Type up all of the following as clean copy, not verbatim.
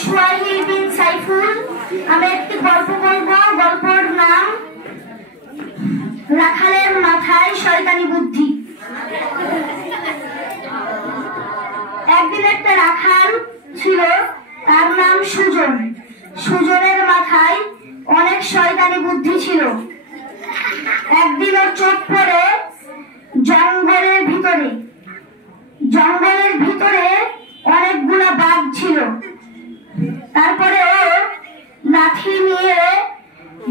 সুয়াহিল বিন সাইফুল। আমি একটি গল্প বলবো। গল্পের নাম রাখালের মাথায় শয়তানি বুদ্ধি। একদিন একটা রাখাল ছিল, তার নাম সুজন। সুজনের মাথায় অনেক শয়তানি বুদ্ধি ছিল। একদিন ওর চোখ পড়ে জঙ্গলের ভিতরে অনেকগুলা বাঘ ছিল। তারপরে ও লাঠি নিয়ে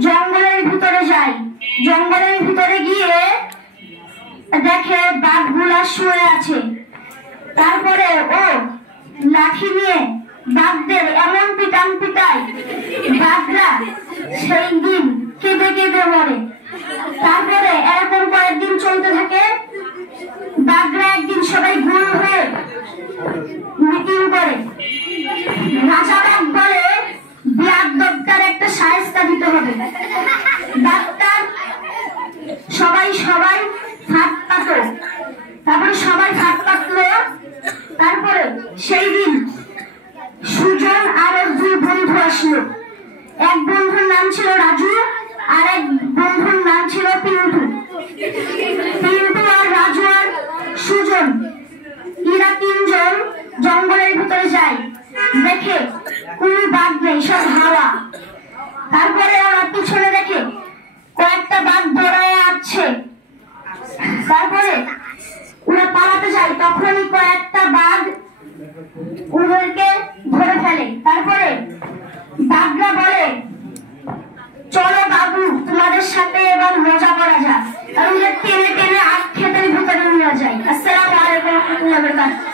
জঙ্গলের ভিতরে যায়। জঙ্গলের ভিতরে গিয়ে দেখে বাঘগুলা শুয়ে আছে। তারপরে ও লাঠি নিয়ে বাঘদের এমন পিটায় বাঘরা সেই দিন কেঁদে কেঁদে মরে। তারপরে এরকম কয়েকদিন চলতে থাকে। বাঘরা একদিন সবাই গোল হয়ে মিটিং করে। রাজা বাঘ বলে বিয়াদবটার একটা শায়েস্তা দিতে হবে। ডাক্তার সবাই ফাঁদ পাতো। তারপরে সবাই ফাঁদ পাতলো। তারপরে সেই দিন সুজন আর ওর দুই বন্ধু আসলো। এক বন্ধুর নাম ছিল রাজু, আর এক বন্ধুর নাম ছিল পিন্টু। পিন্টু আর রাজু আর সুজন এরা তিনজন জঙ্গলের ভিতরে যায়। দেখে কোনো বাঘ নেই, সব হাওয়া। তারপরে ওরা পিছনে দেখে কয়েকটা বাঘ দৌড়ায় আসছে। তারপরে ওরা পালাতে যায়, তখনই কয়েকটা বাঘ ওদেরকে ধরে ফেলে। তারপরে বাঘরা বলে, চলো বাবু, তোমাদের সাথে এবার মজা করা যাক। আর ওদের টেনে টেনে আখ ক্ষেতের ভিতরে নিয়ে যায়। আসসালামু আলাইকুম ওয়া রাহমাতুল্লাহি ওয়া বারাকাতুহু।